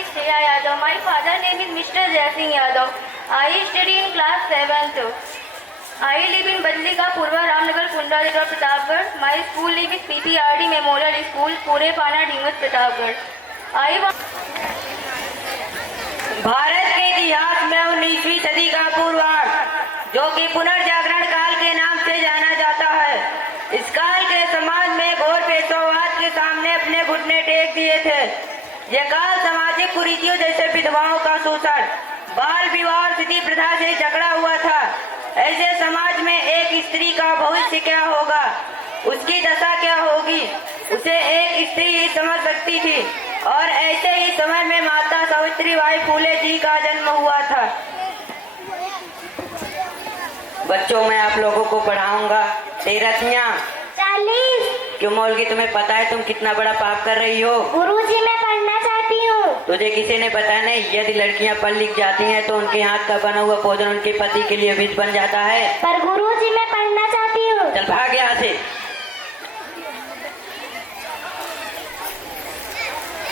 is Shreya Yadav. My father name is Mr. Jaising Yadav. I study in class 7th. I live in Badlika, Purva, Ramnagar, Kundali Road, Pratapgarh. My school name is PPRD Memorial School, Pure Pana, Dhingus, Pratapgarh. Bharat के इतिहास में 19वीं सदी का पूर्वार्ध, जो कि पुनर्जागरण काल के नाम से जाना जाता है, इस काल के समाज में घोर पेशवाद के सामने अपने घुटने टेक दिए थे। यह काल सामाजिक कुरीतियों जैसे विधवाओं का शोषण, बाल विवाह और सती प्रथा से जकड़ा हुआ था। ऐसे समाज में एक स्त्री का भविष्य क्या होगा, उसकी दशा क्या होगी, उसे एक स्त्री ही समझ सकती थी। और ऐसे ही समय में माता सावित्रीबाई फुले जी का जन्म हुआ था। बच्चों, मैं आप लोगों को पढ़ाऊंगा तेरथियां 40। क्यों मौलवी, तुम्हें पता है तुम कितना बड़ा पाप कर रही हो? गुरुजी, मैं पढ़ना चाहती हूँ। तुझे किसी ने बताया नहीं, यदि लड़कियां पढ़ लिख जाती हैं तो उनके हाथ का बना हुआ भोजन उनके पति के लिए विष बन जाता है। पर गुरुजी, मैं पढ़ना चाहती हूँ। चल भाग यहाँ से।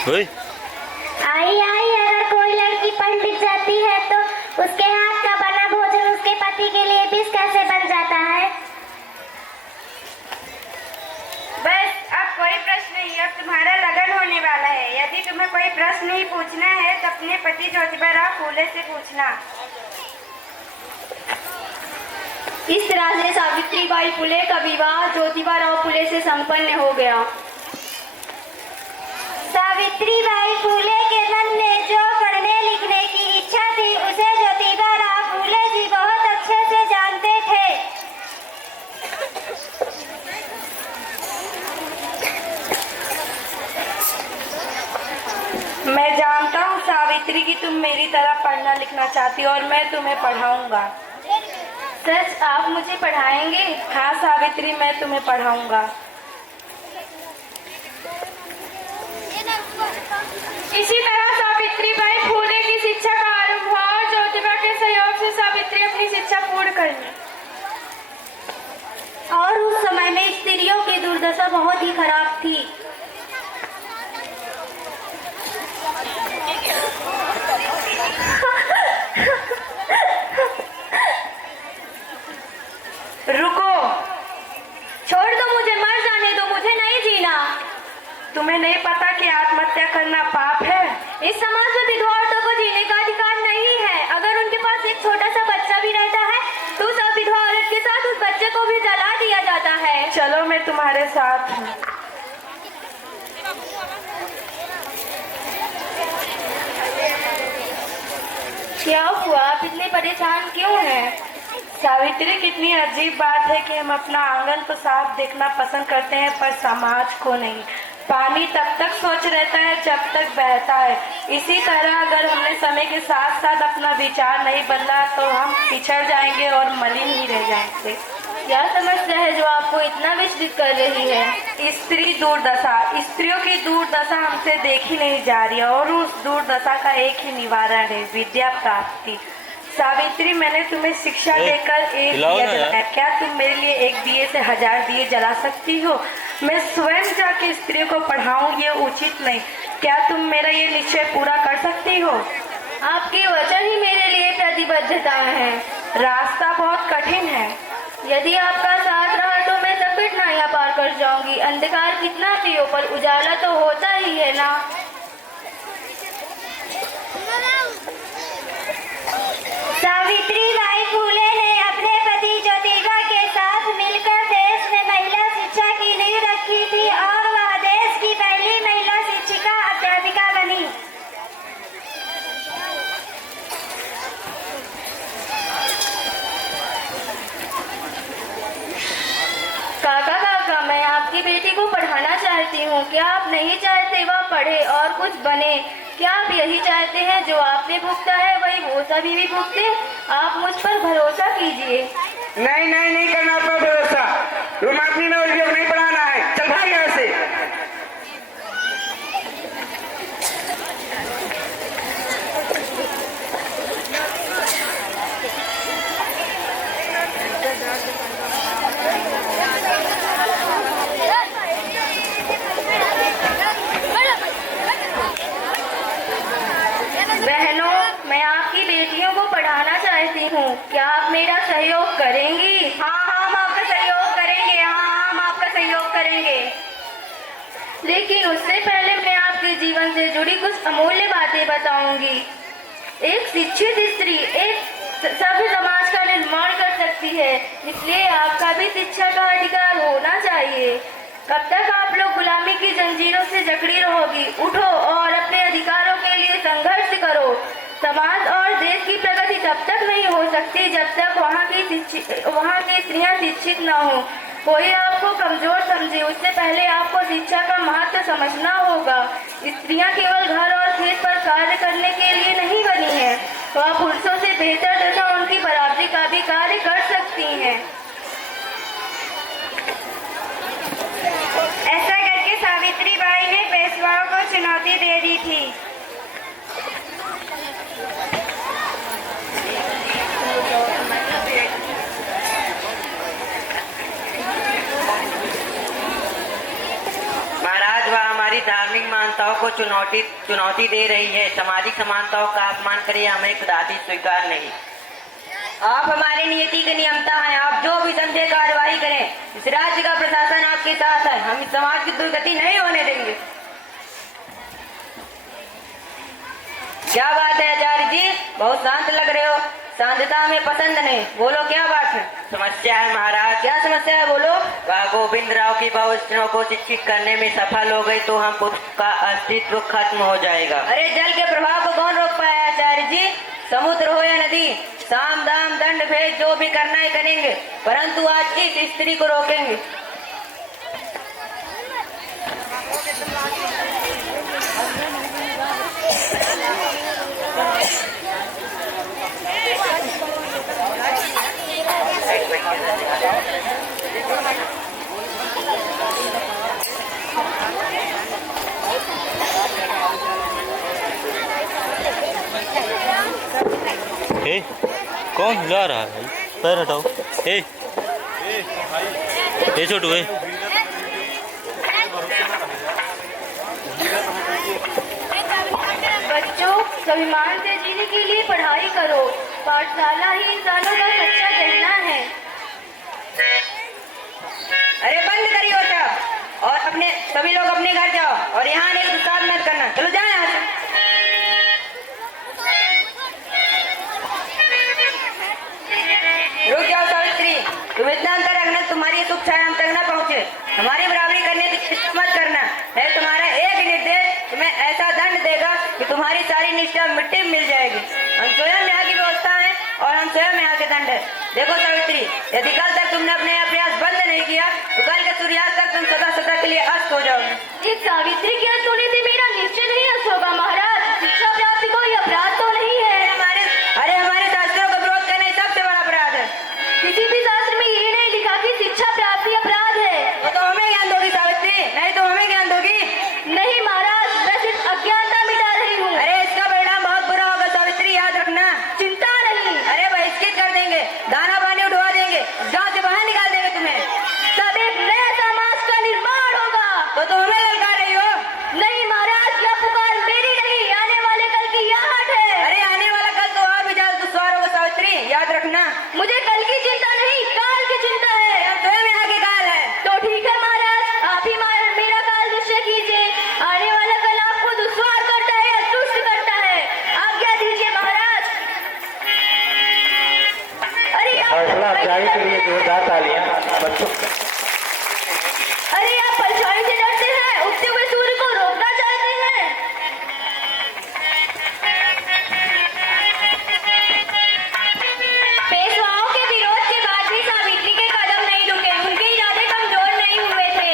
आई अगर कोई लड़की पढ़ लिख जाती है तो उसके हाथ का बना भोजन उसके पति के लिए विष कैसे बन जाता है? बस अब कोई प्रश्न नहीं, अब तुम्हारा लगन होने वाला है। यदि तुम्हें कोई प्रश्न ही पूछना है तो अपने पति ज्योतिबा राव फूले से पूछना। इस तरह से सावित्रीबाई फुले का विवाह ज्योतिबा राव फुले से संपन्न हो गया। सावित्रीबाई फुले के मन में जो पढ़ने लिखने की इच्छा थी उसे ज्योतिबा राव फुले जी बहुत अच्छे से जानते थे। मैं जानता हूँ सावित्री कि तुम मेरी तरह पढ़ना लिखना चाहती हो और मैं तुम्हें पढ़ाऊंगा। सच, आप मुझे पढ़ाएंगे? हाँ सावित्री, मैं तुम्हें पढ़ाऊंगा। इसी तरह सावित्रीबाई फुले की शिक्षा का आरंभ हुआ और ज्योतिबा के सहयोग से सावित्री अपनी शिक्षा पूर्ण कर ली। और उस समय में स्त्रियों की दुर्दशा बहुत ही खराब थी। रुको, छोड़ दो मुझे, मर जाने दो, मुझे नहीं जीना। तुम्हें नहीं पता कि आत्महत्या करना पाप है? इस समाज में विधवा औरतों को जीने का अधिकार नहीं है। अगर उनके पास एक छोटा सा बच्चा भी रहता है तो उस विधवा औरत के साथ उस बच्चे को भी जला दिया जाता है। चलो, मैं तुम्हारे साथ हूँ। क्या हुआ, आप इतने परेशान क्यों हैं? सावित्री, कितनी अजीब बात है कि हम अपना आंगन तो साफ देखना पसंद करते हैं पर समाज को नहीं। पानी तब तक स्वच्छ रहता है जब तक बहता है। इसी तरह अगर हमने समय के साथ साथ अपना विचार नहीं बदला तो हम पिछड़ जाएंगे और मलिन ही रह जाएंगे। क्या समस्या है जो आपको इतना विचलित कर रही है? स्त्री दुर्दशा, स्त्रियों की दुर्दशा हमसे देखी नहीं जा रही है और उस दुर्दशा का एक ही निवारण है, विद्या प्राप्ति। सावित्री, मैंने तुम्हें शिक्षा देकर एक दिया जलाया, क्या तुम मेरे लिए एक दिए से 1000 दिए जला सकती हो? मैं स्वयं जाके स्त्रियों को पढ़ाऊं, ये उचित नहीं। क्या तुम मेरा ये निश्चय पूरा कर सकती हो? आपके वचन ही मेरे लिए प्रतिबद्धता है। रास्ता बहुत कठिन है, यदि आपका साथ रहा तो मैं सब कठिनाइयां पार कर जाऊंगी। अंधकार कितना भी हो पर उजाला तो होता ही है ना। सावित्रीबाई फुले ने अपने पति ज्योतिबा के साथ मिलकर देश में महिला शिक्षा की नींव रखी थी और वह देश की पहली महिला शिक्षिका अध्यापिका बनी। काका, मैं आपकी बेटी को पढ़ाना चाहती हूँ। क्या आप नहीं चाहते वह पढ़े और कुछ बने? क्या आप यही चाहते हैं जो आपने भुगता है वही वो सभी भी भुगते? आप मुझ पर भरोसा कीजिए। नहीं करना आपका भरोसा। तुम अपनी में उद्योग नहीं पढ़ाना है। चल भाग यहाँ से। बहनों, मैं आपकी बेटियों को पढ़ाना चाहती हूँ। क्या आप मेरा सहयोग करेंगी? हाँ, हम आपका सहयोग करेंगे। हाँ, हम आपका सहयोग करेंगे। लेकिन उससे पहले मैं आपके जीवन से जुड़ी कुछ अमूल्य बातें बताऊंगी। एक शिक्षित स्त्री एक सभ्य समाज का निर्माण कर सकती है, इसलिए आपका भी शिक्षा का अधिकार होना चाहिए। कब तक आप लोग गुलामी की जंजीरों से जकड़ी रहोगी? उठो और अपने अधिकारों के लिए संघर्ष करो। समाज और देश की प्रगति तब तक नहीं हो सकती जब तक वहाँ की स्त्रियां शिक्षित न हो। कोई आपको कमजोर समझे, उससे पहले आपको शिक्षा का महत्व समझना होगा। स्त्रियां केवल घर और खेत पर कार्य करने के लिए नहीं बनी है, वह पुरुषों से बेहतर तथा उनकी बराबरी का भी कार्य कर सकती हैं। ऐसा करके सावित्री बाई ने पेशवाओं को चुनौती दे दी थी। महाराज, वह हमारी धार्मिक मान्यताओं को चुनौती दे रही है। सामाजिक समानताओं का अपमान करे, हमें कदापि स्वीकार नहीं। आप हमारे नियति के नियमता हैं। आप जो भी समझे कार्रवाई करें। इस राज्य का प्रशासन आपके साथ है। हम इस समाज की दुर्गति नहीं होने देंगे। क्या बात है आचार्य जी, बहुत शांत लग रहे हो। शांतता हमें पसंद नहीं। बोलो क्या बात है? समस्या है महाराज। क्या समस्या है, बोलो। वह गोविंद राव की बहु स्त्रियों को शिक्षित करने में सफल हो गई तो हम पुरुष का अस्तित्व खत्म हो जाएगा। अरे जल के प्रभाव को कौन रोक पाया आचार्य जी? समुद्र हो या नदी, साम दाम दंड भेद जो भी करना है करेंगे, परंतु आज इस स्त्री को रोकेंगे। ए, कौन हिला रहा है? पैर हटाओ। ए छोटू ए, बच्चों, स्वाभिमान से जीने के लिए पढ़ाई करो। पाठशाला ही इंसानों का सच्चा गहना है। अरे बंद करियो सब और अपने सभी लोग अपने घर जाओ और यहाँ एक दूसरा मत करना। चलो जाए यहाँ से। रुक जाओ सावित्री, तुम इतना अंतर रखना तुम्हारी सुख छाया हम तक न पहुँचे। हमारी बराबरी करने की मत करना है। तुम्हारा एक निर्देश तुम्हें ऐसा दंड देगा कि तुम्हारी सारी निष्ठा मिट्टी में मिल जाएगी। हम स्वयं यहाँ की व्यवस्था है और हम स्वयं यहाँ के दंड है। देखो सावित्री, यदि कल तक तुमने अपने प्रयास बंद नहीं किया तो कल के सूर्यास्त तक तुम सदा के लिए अस्त हो जाओगे। ये सावित्री की अस्त होने से मेरा निश्चय नहीं अस्त होगा महाराज। शिक्षा प्राप्ति कोई अपराध तो नहीं है। हमारे शास्त्रों का विरोध करना सबसे बड़ा अपराध है। किसी भी शास्त्र में ये नहीं लिखा कि शिक्षा प्राप्ति अपराध है। तो हमें ज्ञान दोगी सावित्री? नहीं तो हमें ज्ञान दोगी? नहीं महाराज, मैं सिर्फ अज्ञानता मिटा रही हूँ। अरे इसका परिणाम बहुत बुरा होगा सावित्री, याद रखना। चिंता नहीं। अरे बहिष्कृत कर देंगे, दाना पानी उठवा देंगे, गांव से बाहर निकाल देंगे तुम्हें। तब एक नए समाज का निर्माण होगा। तो हमें ललकार रही हो? नहीं महाराज, यह पुकार मेरी नहीं, आने वाले कल की यह हाट है। अरे आने वाला कल तो और भी ज्यादा दुश्वार होगा सावित्री, याद रखना। मुझे कल की चिंता नहीं, काल की चिंता है। स्वयं यहाँ की काल है। तो ठीक है महाराज, आप ही मेरा काल निश्चय कीजिए। आने वाला कल आपको दुश्वार करता है या तुष्ट करता है? आज्ञा दीजिए महाराज। अरे हौसला अफजाई के लिए जोरदार तालियां बच्चों। अरे आप परछाई से डरते हैं, उगते हुए सूर्य को रोकना चाहते हैं। पेशवाओं के विरोध के बाद भी सावित्री के कदम नहीं रुके। उनके इरादे कमजोर नहीं हुए थे।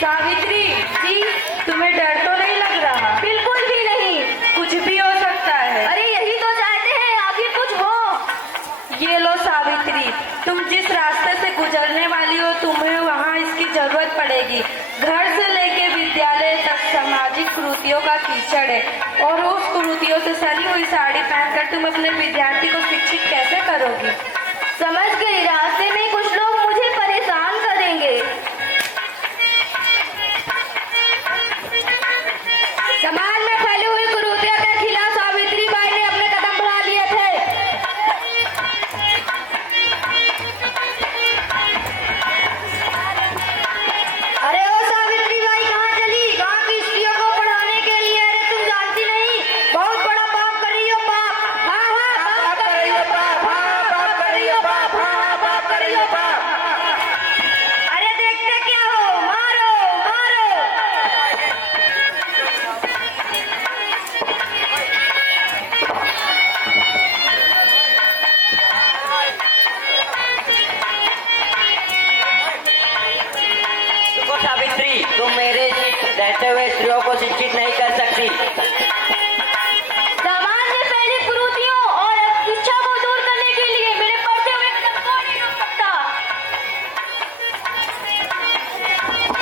सावित्री जी, तुम्हें डर तो नहीं लग रहा? बिल्कुल भी नहीं, कुछ भी हो सकता है। अरे यही तो चाहते हैं, आखिर कुछ हो। ये लो सावित्री, तुम जिस रास्ते से गुजरने वाली हो तुम्हें वहाँ इसकी जरूरत पड़ेगी। घर से लेके विद्यालय तक सामाजिक कुरीतियों का कीचड़ है और उस कुरीतियों से सनी हुई साड़ी पहनकर तुम अपने विद्यार्थी को शिक्षित कैसे करोगी? समझ गई, रास्ते में कुछ लोग मुझे परेशान करेंगे। तुम मेरे रहते हुए स्त्रियों को शिक्षित नहीं कर